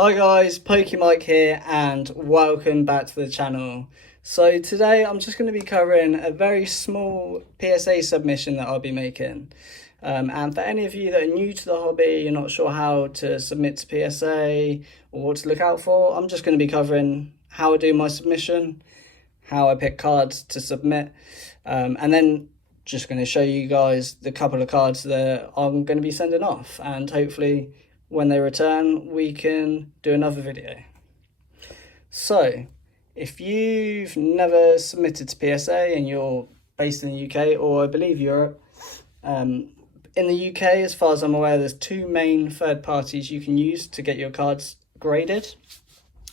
Hi guys, PokeMike here and welcome back to the channel. So today I'm just going to be covering a very small PSA submission that I'll be making. And for any of you that are new to the hobby, you're not sure how to submit to PSA or what to look out for, I'm just going to be covering how I do my submission, how I pick cards to submit, and then just going to show you guys the couple of cards that I'm going to be sending off, and hopefully when they return we can do another video. So if you've never submitted to PSA and you're based in the UK, or I believe Europe, in the UK, as far as I'm aware, there's two main third parties you can use to get your cards graded.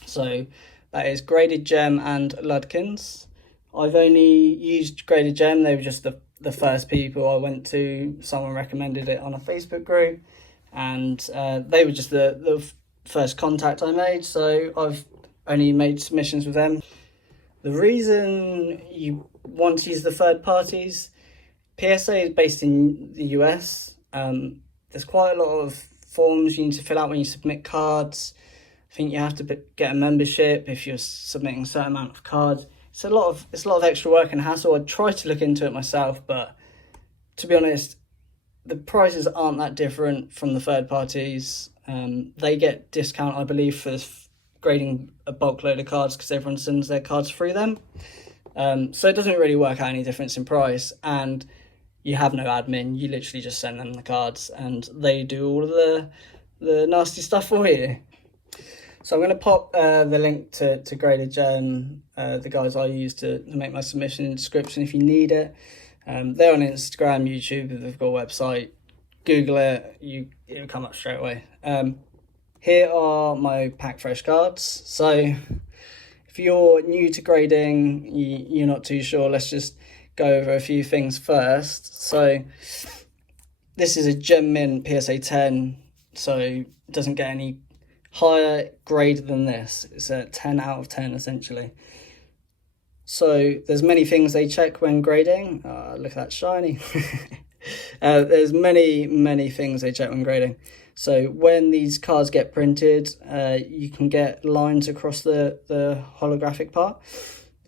So that is Graded Gem and Ludkins. I've only used Graded Gem. They were just the first people I went to. Someone recommended it on a Facebook group, and they were just the first contact I made, so I've only made submissions with them. The reason you want to use the third parties, PSA is based in the US. There's quite a lot of forms you need to fill out when you submit cards. I think you have to get a membership if you're submitting a certain amount of cards. It's a lot of extra work and hassle. I tried to look into it myself, but to be honest, the prices aren't that different from the third parties. They get discount, I believe, for grading a bulk load of cards because everyone sends their cards through them. So it doesn't really work out any difference in price, and you have no admin. You literally just send them the cards and they do all of the nasty stuff for you. So I'm going to pop the link to Graded Gem, the guys I use to make my submission, in the description if you need it. They're on Instagram, YouTube, they've got a website. Google it, it'll come up straight away. Here are my pack fresh cards. So if you're new to grading, you're not too sure, let's just go over a few things first. So this is a Gem Mint PSA 10, so it doesn't get any higher grade than this. It's a 10 out of 10 essentially. So there's many things they check when grading. Look at that shiny. There's many things they check when grading. So when these cards get printed, you can get lines across the holographic part.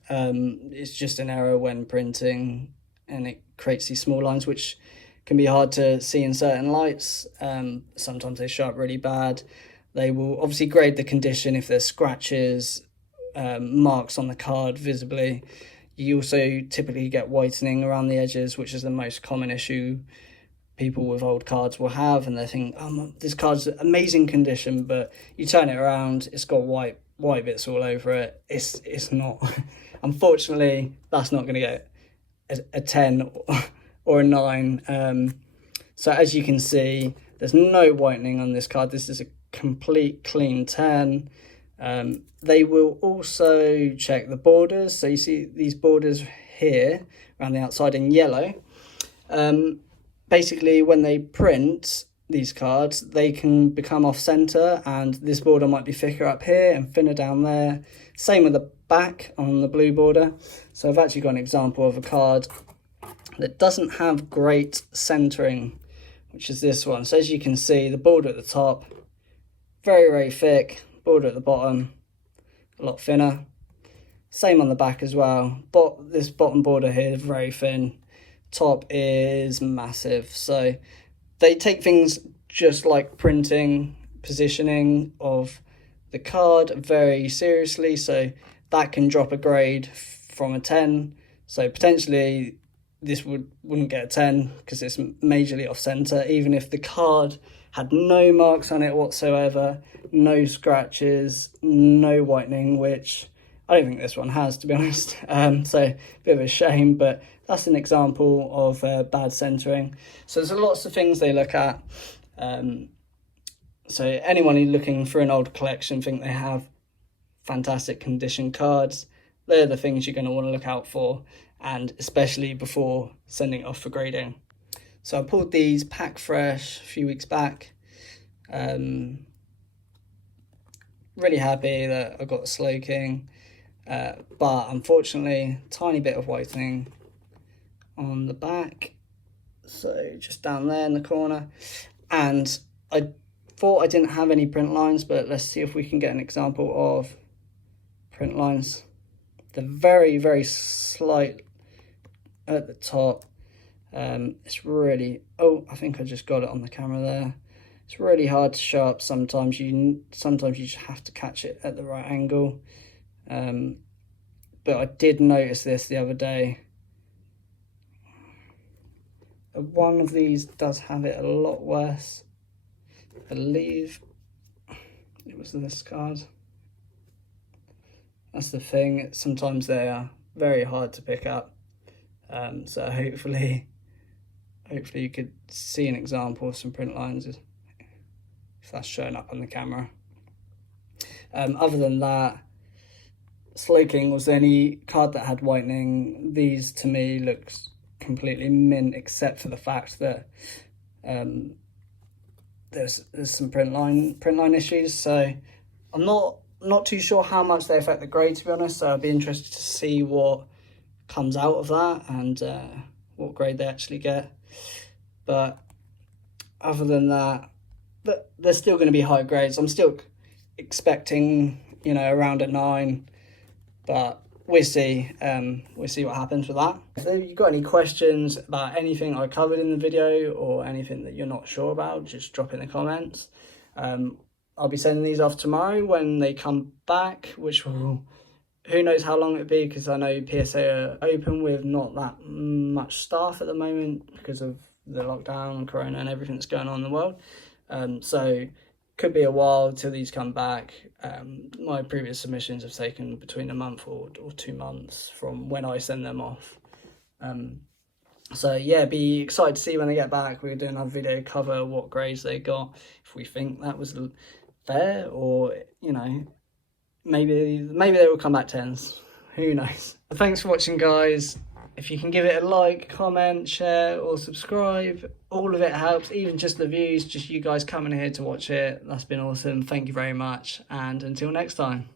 It's just an error when printing, and it creates these small lines which can be hard to see in certain lights. Sometimes they show up really bad. They will obviously grade the condition if there's scratches, marks on the card visibly. You also typically get whitening around the edges, which is the most common issue people with old cards will have, and they think, oh, this card's amazing condition, but you turn it around, it's got white bits all over it. It's not. Unfortunately, that's not going to get a 10 or a 9. So as you can see, there's no whitening on this card. This is a complete clean 10. They will also check the borders. So you see these borders here around the outside in yellow. Basically, when they print these cards, they can become off center, and this border might be thicker up here and thinner down there. Same with the back on the blue border. So I've actually got an example of a card that doesn't have great centering, which is this one. So as you can see, the border at the top, very thick, border at the bottom, a lot thinner. Same on the back as well, but this bottom border here is very thin, top is massive. So they take things just like printing, positioning of the card very seriously, so that can drop a grade from a 10. So potentially this wouldn't get a 10 because it's majorly off center, even if the card had no marks on it whatsoever, no scratches, no whitening, which I don't think this one has, to be honest. So a bit of a shame, but that's an example of bad centering. So there's lots of things they look at. So anyone who's looking for an old collection, think they have fantastic condition cards, they're the things you're going to want to look out for, and especially before sending it off for grading. So I pulled these pack fresh a few weeks back. Really happy that I got the Slow King, but unfortunately, tiny bit of whitening on the back. So just down there in the corner, and I thought I didn't have any print lines, but let's see if we can get an example of print lines. They're very, very slight at the top. It's really, oh, I think I just got it on the camera there. It's really hard to show up sometimes. You just have to catch it at the right angle. But I did notice this the other day. One of these does have it a lot worse. I believe it was this card. That's the thing, sometimes they are very hard to pick up. So hopefully you could see an example of some print lines if that's showing up on the camera. Other than that, Slow King was the only card that had whitening. These to me looks completely mint, except for the fact that there's some print line issues. So I'm not too sure how much they affect the grade, to be honest. So I'd be interested to see what comes out of that and what grade they actually get. But other than that, they're still going to be high grades. I'm still expecting, you know, around a 9, but we'll see what happens with that. If you've got any questions about anything I covered in the video or anything that you're not sure about, just drop in the comments. I'll be sending these off tomorrow when they come back, which will, who knows how long it'll be, because I know PSA are open with not that much staff at the moment because of the lockdown and corona and everything that's going on in the world. So could be a while till these come back. My previous submissions have taken between a month or 2 months from when I send them off. So yeah, be excited to see when they get back. We're doing another video cover what grades they got, if we think that was fair, or you know, maybe they will come back 10s. Who knows? Thanks for watching, guys. If you can give it a like, comment, share or subscribe, all of it helps, even just the views, just you guys coming here to watch it. That's been awesome. Thank you very much, and until next time.